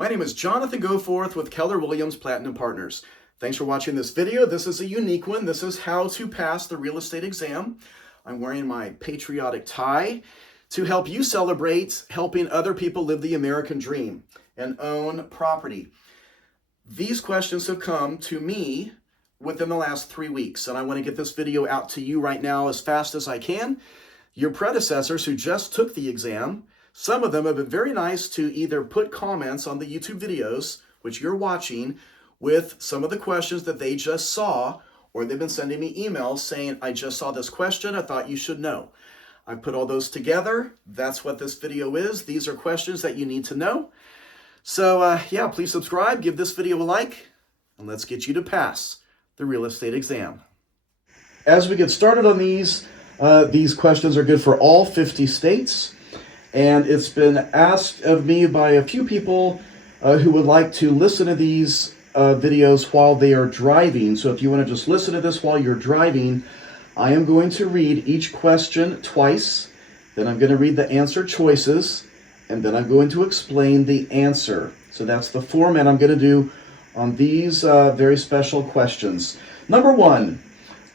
My name is Jonathan Goforth with Keller Williams Platinum Partners. Thanks for watching this video. This is a unique one. This is how to pass the real estate exam. I'm wearing my patriotic tie to help you celebrate helping other people live the American dream and own property. These questions have come to me within the last 3 weeks, and I want to get this video out to you right now as fast as I can. Your predecessors who just took the exam, some of them have been very nice to either put comments on the YouTube videos, which you're watching, with some of the questions that they just saw, or they've been sending me emails saying, I just saw this question, I thought you should know. I put all those together. That's what this video is. These are questions that you need to know. So yeah, please subscribe, give this video a like, and let's get you to pass the real estate exam. As we get started on these questions are good for all 50 states. And it's been asked of me by a few people who would like to listen to these videos while they are driving. So if you want to just listen to this while you're driving, I am going to read each question twice. Then I'm going to read the answer choices. And then I'm going to explain the answer. So that's the format I'm going to do on these very special questions. Number one,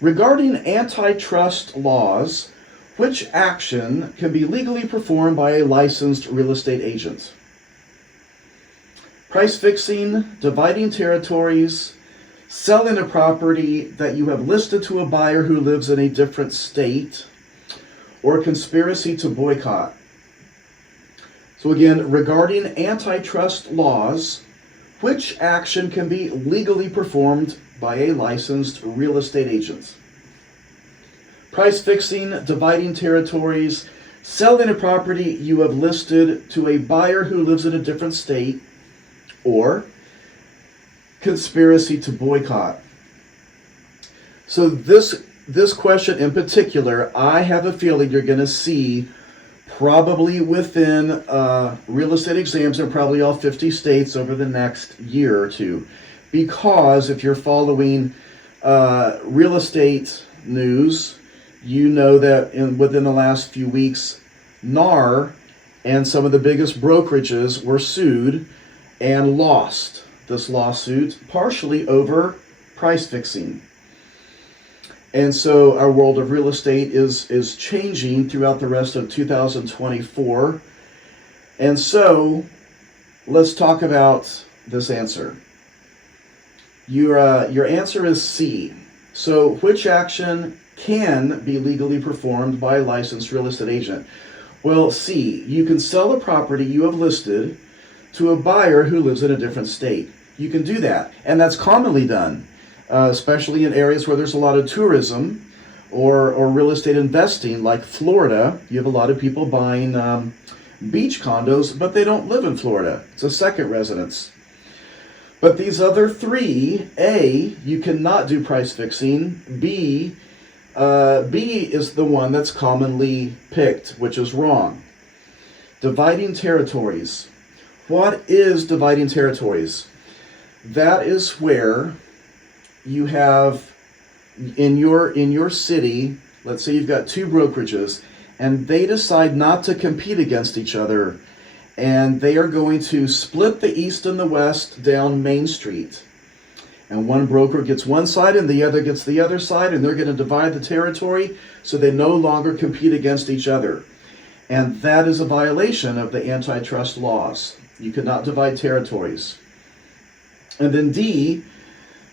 regarding antitrust laws, which action can be legally performed by a licensed real estate agent? Price fixing, dividing territories, selling a property that you have listed to a buyer who lives in a different state, or conspiracy to boycott. So again, regarding antitrust laws, which action can be legally performed by a licensed real estate agent? Price fixing, dividing territories, selling a property you have listed to a buyer who lives in a different state, or conspiracy to boycott. So this question in particular, I have a feeling you're going to see probably within real estate exams in probably all 50 states over the next year or two. Because if you're following real estate news, you know that within the last few weeks, NAR and some of the biggest brokerages were sued and lost this lawsuit, partially over price fixing. And so our world of real estate is changing throughout the rest of 2024. And so let's talk about this answer. Your answer is C. So which action can be legally performed by a licensed real estate agent? Well, C, you can sell a property you have listed to a buyer who lives in a different state. You can do that, and that's commonly done, especially in areas where there's a lot of tourism or real estate investing, like Florida. You have a lot of people buying beach condos, but they don't live in Florida. It's a second residence. But these other three, A, you cannot do price fixing. B is the one that's commonly picked, which is wrong. Dividing territories. What is dividing territories? That is where you have in your city, let's say you've got two brokerages, and they decide not to compete against each other, and they are going to split the east and the west down Main Street. And one broker gets one side and the other gets the other side, and they're going to divide the territory so they no longer compete against each other. And that is a violation of the antitrust laws. You cannot divide territories. And then D,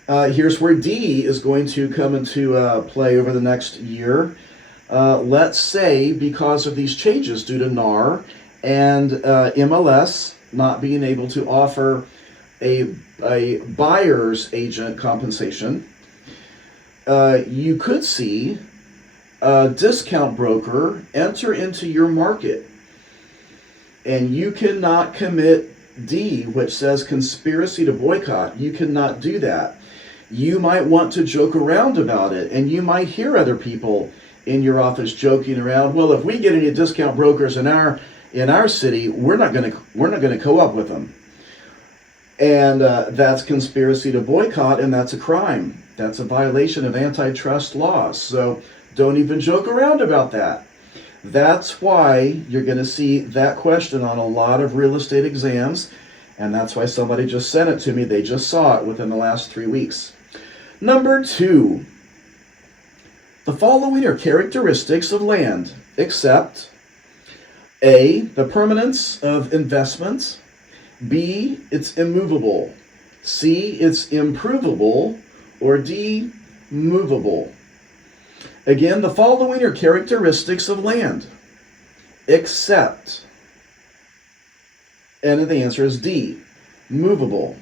here's where D is going to come into play over the next year. Let's say because of these changes due to NAR and MLS not being able to offer a buyer's agent compensation, you could see a discount broker enter into your market, and you cannot commit D, which says conspiracy to boycott. You cannot do that. You might want to joke around about it, and you might hear other people in your office joking around. Well, if we get any discount brokers in our city, we're not going to co-op with them. And that's conspiracy to boycott, and that's a crime. That's a violation of antitrust laws. So don't even joke around about that. That's why you're going to see that question on a lot of real estate exams. And that's why somebody just sent it to me. They just saw it within the last 3 weeks. Number 2, the following are characteristics of land, except A, the permanence of investment, B, it's immovable, C, it's improvable, or D, movable. Again, the following are characteristics of land, except, and the answer is D, movable.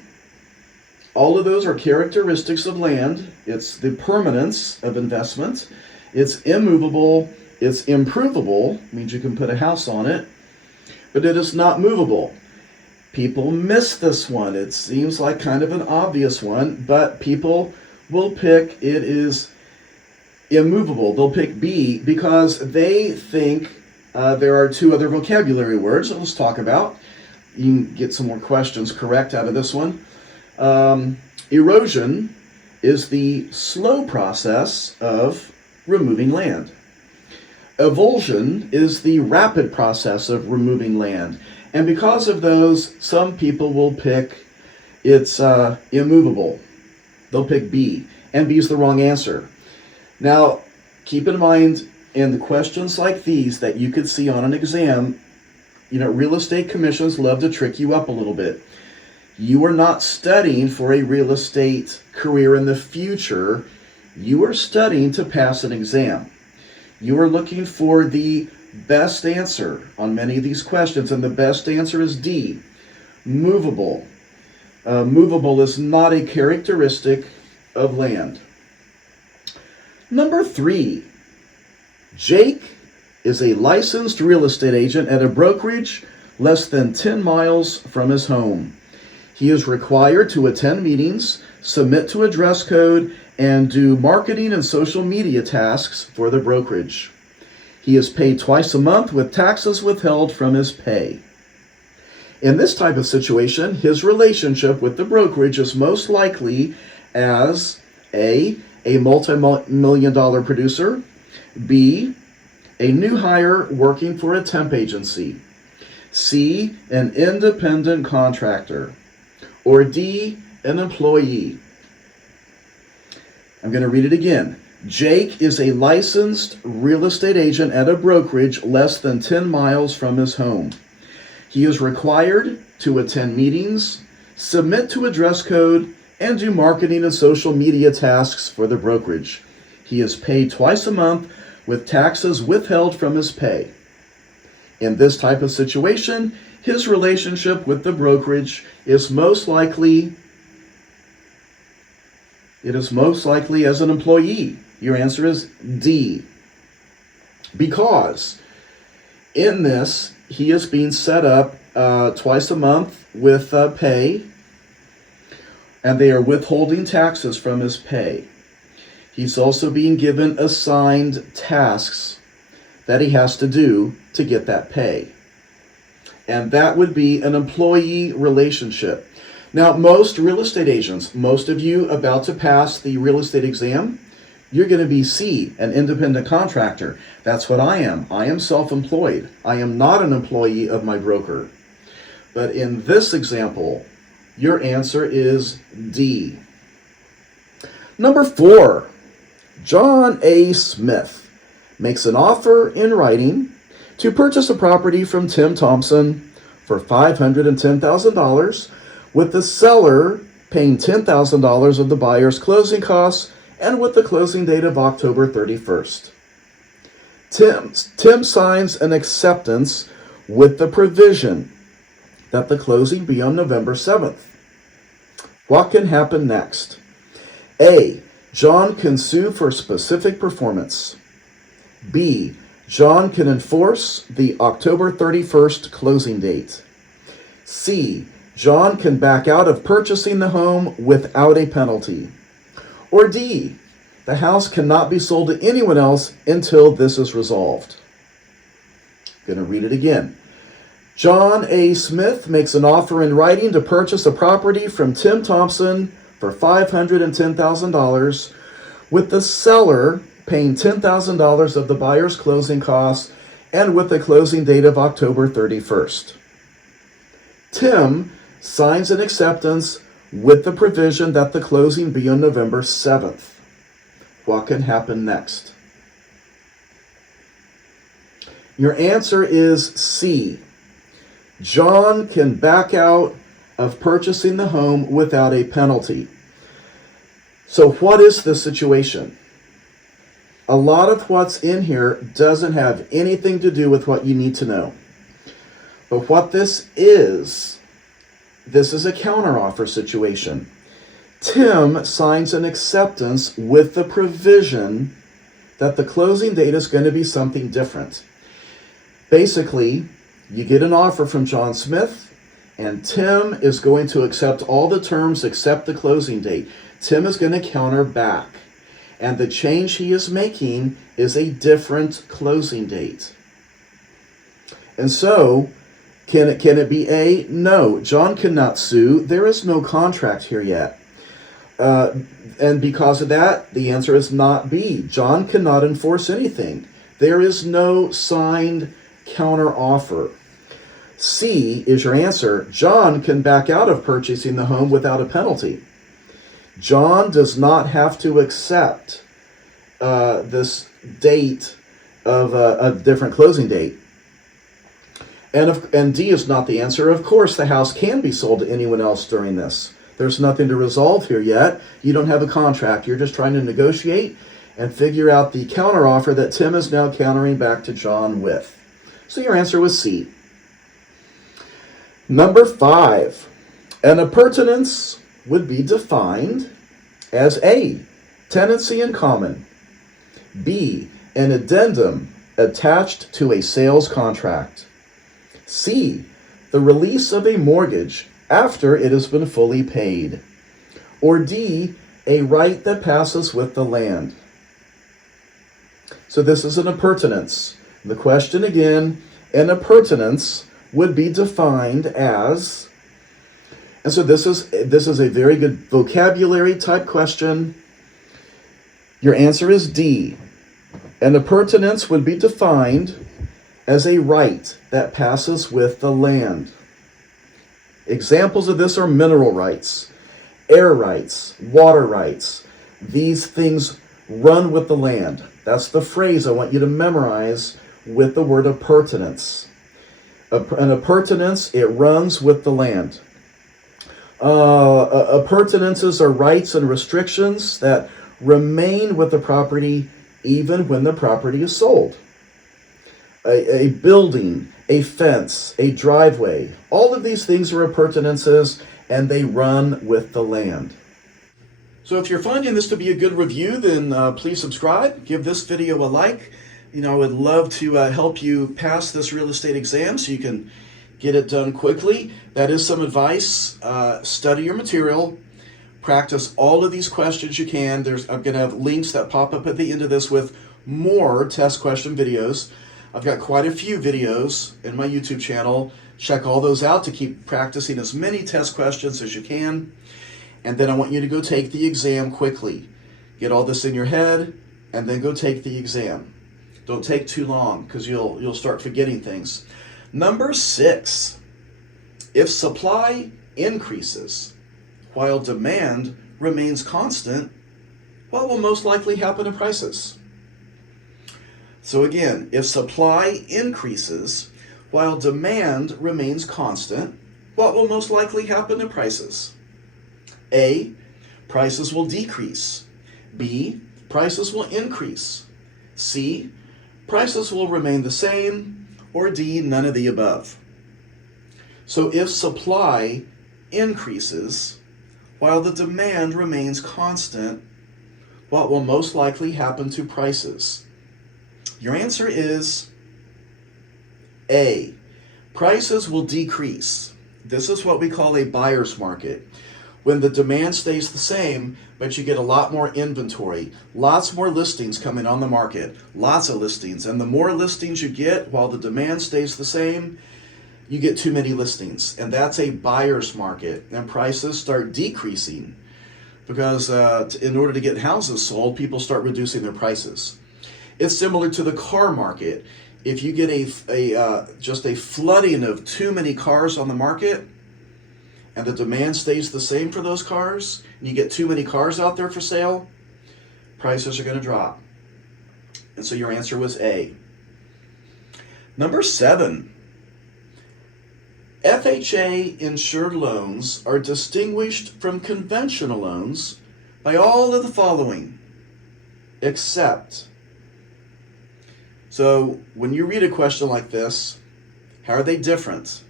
All of those are characteristics of land. It's the permanence of investment. It's immovable. It's improvable, means you can put a house on it, but it is not movable. People miss this one. It seems like kind of an obvious one, but people will pick it is immovable. They'll pick B because they think there are 2 other vocabulary words that let's talk about. You can get some more questions correct out of this one. Erosion is the slow process of removing land. Avulsion is the rapid process of removing land. And because of those, some people will pick it's immovable. They'll pick B, and B is the wrong answer. Now, keep in mind, in the questions like these that you could see on an exam, real estate commissions love to trick you up a little bit. You are not studying for a real estate career in the future. You are studying to pass an exam. You are looking for the best answer on many of these questions, and the best answer is D, movable. Movable is not a characteristic of land. Number 3, Jake is a licensed real estate agent at a brokerage less than 10 miles from his home. He is required to attend meetings, submit to a dress code, and do marketing and social media tasks for the brokerage. He is paid twice a month with taxes withheld from his pay. In this type of situation, his relationship with the brokerage is most likely as A, a multi-million-dollar producer, B, a new hire working for a temp agency, C, an independent contractor, or D, an employee. I'm going to read it again. Jake is a licensed real estate agent at a brokerage less than 10 miles from his home. He is required to attend meetings, submit to a dress code, and do marketing and social media tasks for the brokerage. He is paid twice a month with taxes withheld from his pay. In this type of situation, his relationship with the brokerage is most likely as an employee. Your answer is D. Because in this, he is being set up twice a month with pay, and they are withholding taxes from his pay. He's also being given assigned tasks that he has to do to get that pay. And that would be an employee relationship. Now, most real estate agents, most of you about to pass the real estate exam, you're going to be C, an independent contractor. That's what I am. I am self-employed. I am not an employee of my broker. But in this example, your answer is D. Number 4, John A. Smith makes an offer in writing to purchase a property from Tim Thompson for $510,000, with the seller paying $10,000 of the buyer's closing costs and with the closing date of October 31st. Tim signs an acceptance with the provision that the closing be on November 7th. What can happen next? A, John can sue for specific performance. B, John can enforce the October 31st closing date. C, John can back out of purchasing the home without a penalty. Or D, the house cannot be sold to anyone else until this is resolved. I'm going to read it again. John A. Smith makes an offer in writing to purchase a property from Tim Thompson for $510,000, with the seller paying $10,000 of the buyer's closing costs and with the closing date of October 31st. Tim signs an acceptance with the provision that the closing be on November 7th. What can happen next? Your answer is C. John can back out of purchasing the home without a penalty. So what is the situation? A lot of what's in here doesn't have anything to do with what you need to know. But what this is a counteroffer situation. Tim signs an acceptance with the provision that the closing date is going to be something different. Basically, you get an offer from John Smith, and Tim is going to accept all the terms except the closing date. Tim is going to counter back, and the change he is making is a different closing date. And so, can it be A? No, John cannot sue. There is no contract here yet. And because of that, the answer is not B. John cannot enforce anything. There is no signed counter offer. C is your answer. John can back out of purchasing the home without a penalty. John does not have to accept this date of a different closing date. And D is not the answer. Of course, the house can be sold to anyone else during this. There's nothing to resolve here yet. You don't have a contract. You're just trying to negotiate and figure out the counteroffer that Tim is now countering back to John with. So your answer was C. Number 5, an appurtenance would be defined as A, tenancy in common, B, an addendum attached to a sales contract, C, the release of a mortgage after it has been fully paid, or D, a right that passes with the land. So this is an appurtenance. The question again, an appurtenance would be defined as, and so this is a very good vocabulary type question. Your answer is D. An appurtenance would be defined as a right that passes with the land. Examples of this are mineral rights, air rights, water rights. These things run with the land. That's the phrase I want you to memorize with the word appurtenance. An appurtenance, it runs with the land. Appurtenances are rights and restrictions that remain with the property even when the property is sold. A building, a fence, a driveway, all of these things are appurtenances, and they run with the land. So if you're finding this to be a good review, then please subscribe, give this video a like. I would love to help you pass this real estate exam so you can get it done quickly. That is some advice. Study your material. Practice all of these questions you can. I'm going to have links that pop up at the end of this with more test question videos. I've got quite a few videos in my YouTube channel. Check all those out to keep practicing as many test questions as you can. And then I want you to go take the exam quickly. Get all this in your head and then go take the exam. Don't take too long because you'll start forgetting things. Number 6, if supply increases while demand remains constant, what will most likely happen to prices? So again, if supply increases while demand remains constant, what will most likely happen to prices? A, prices will decrease. B, prices will increase. C, prices will remain the same, or D, none of the above. So if supply increases while the demand remains constant, what will most likely happen to prices? Your answer is A, prices will decrease. This is what we call a buyer's market. When the demand stays the same, but you get a lot more inventory, lots more listings coming on the market, lots of listings. And the more listings you get while the demand stays the same, you get too many listings. And that's a buyer's market. And prices start decreasing because in order to get houses sold, people start reducing their prices. It's similar to the car market. If you get just a flooding of too many cars on the market, and the demand stays the same for those cars, and you get too many cars out there for sale, prices are going to drop. And so your answer was A. Number 7, FHA insured loans are distinguished from conventional loans by all of the following, except. So when you read a question like this, how are they different?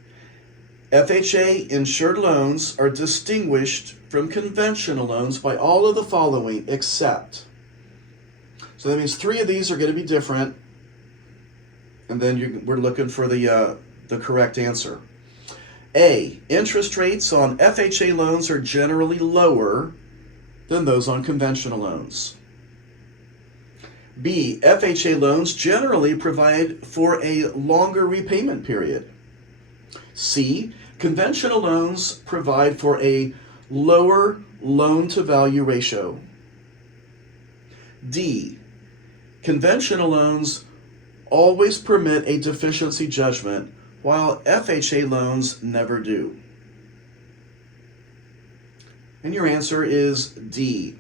FHA insured loans are distinguished from conventional loans by all of the following, except. So that means 3 of these are going to be different, and then we're looking for the correct answer. A, interest rates on FHA loans are generally lower than those on conventional loans. B, FHA loans generally provide for a longer repayment period. C, conventional loans provide for a lower loan-to-value ratio. D, conventional loans always permit a deficiency judgment, while FHA loans never do. And your answer is D.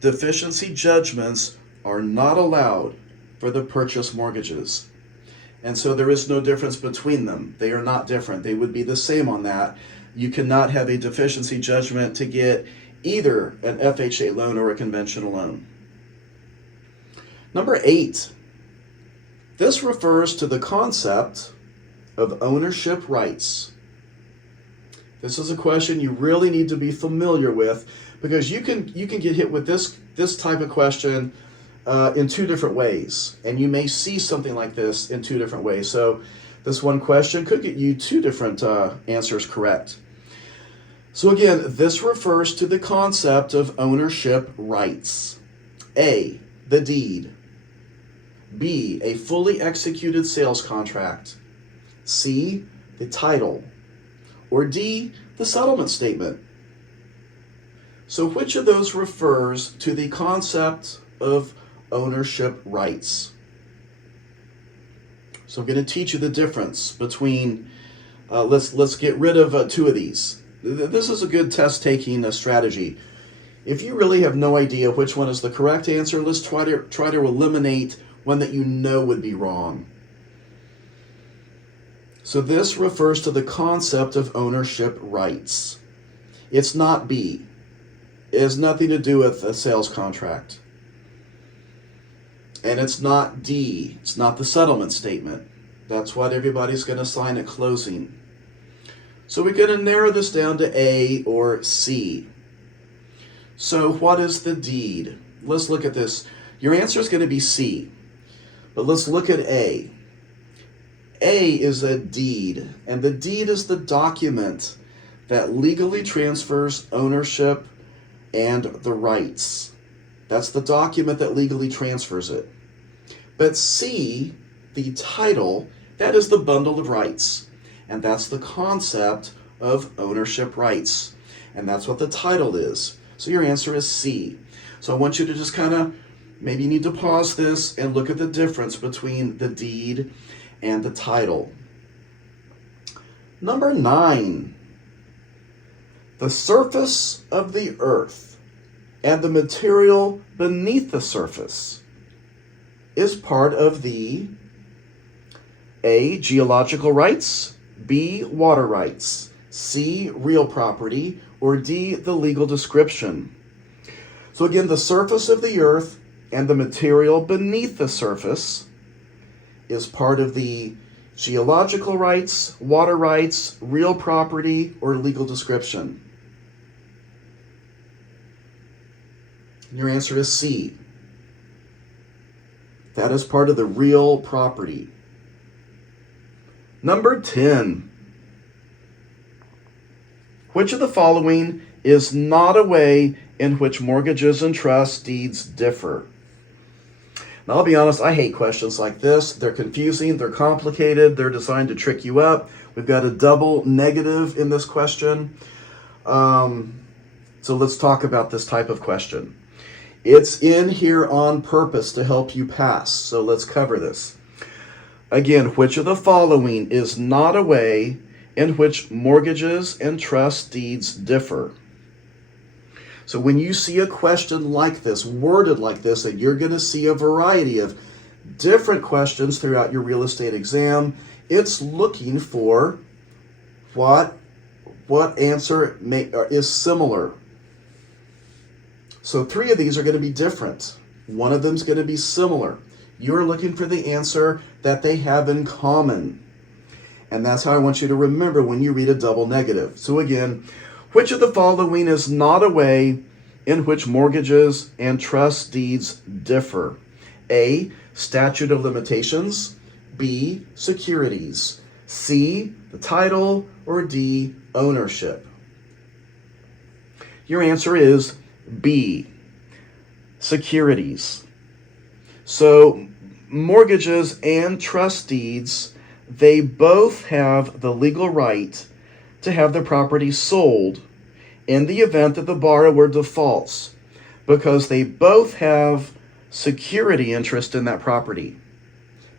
Deficiency judgments are not allowed for the purchase mortgages. And so there is no difference between them. They are not different. They would be the same on that. You cannot have a deficiency judgment to get either an FHA loan or a conventional loan. Number 8. This refers to the concept of ownership rights. This is a question you really need to be familiar with, because you can get hit with this type of question in 2 different ways, and you may see something like this in 2 different ways. So this one question could get you 2 different answers correct. So again, this refers to the concept of ownership rights. A, the deed. B, a fully executed sales contract. C, the title. Or D, the settlement statement. So which of those refers to the concept of ownership rights? So I'm going to teach you the difference between, let's get rid of 2 of these. This is a good test-taking strategy. If you really have no idea which one is the correct answer, let's try to eliminate one that you know would be wrong. So this refers to the concept of ownership rights. It's not B. It has nothing to do with a sales contract. And it's not D. It's not the settlement statement. That's what everybody's going to sign at closing. So we're going to narrow this down to A or C. So what is the deed? Let's look at this. Your answer is going to be C. But let's look at A. A is a deed, and the deed is the document that legally transfers ownership and the rights. That's the document that legally transfers it. But C, the title, that is the bundle of rights, and that's the concept of ownership rights, and that's what the title is. So your answer is C. So I want you to just kind of, maybe you need to pause this and look at the difference between the deed and the title. Number 9. The surface of the earth and the material beneath the surface is part of the A, geological rights, B, water rights, C, real property, or D, the legal description. So again, the surface of the earth and the material beneath the surface is part of the geological rights, water rights, real property, or legal description. Your answer is C. That is part of the real property. Number 10. Which of the following is not a way in which mortgages and trust deeds differ? Now, I'll be honest, I hate questions like this. They're confusing, they're complicated, they're designed to trick you up. We've got a double negative in this question. So let's talk about this type of question. It's in here on purpose to help you pass, so let's cover this. Again, which of the following is not a way in which mortgages and trust deeds differ. So when you see a question like this, worded like this, and you're going to see a variety of different questions throughout your real estate exam, it's looking for what answer is similar. So 3 of these are going to be different. One of them is going to be similar. You're looking for the answer that they have in common. And that's how I want you to remember when you read a double negative. So again, which of the following is not a way in which mortgages and trust deeds differ? A, statute of limitations. B, securities. C, the title. Or D, ownership. Your answer is B, securities. So mortgages and trust deeds, they both have the legal right to have the property sold in the event that the borrower defaults, because they both have security interest in that property.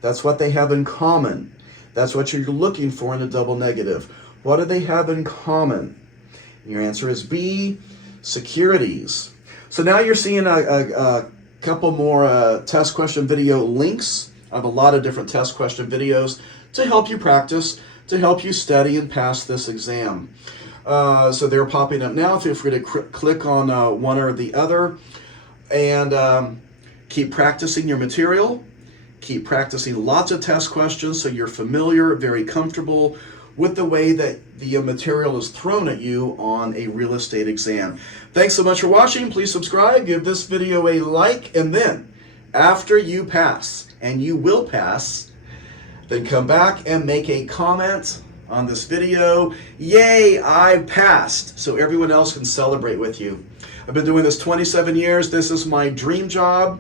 That's what they have in common. That's what you're looking for in a double negative. What do they have in common? Your answer is B, securities. So now you're seeing a couple more test question video links. I have a lot of different test question videos to help you practice, to help you study and pass this exam. So they're popping up now. Feel free to click on one or the other, and keep practicing your material. Keep practicing lots of test questions so you're familiar, very comfortable with the way that the material is thrown at you on a real estate exam. Thanks so much for watching. Please subscribe, give this video a like, and then after you pass, and you will pass, then come back and make a comment on this video. Yay, I passed, so everyone else can celebrate with you. I've been doing this 27 years. This is my dream job,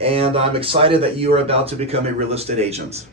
and I'm excited that you are about to become a real estate agent.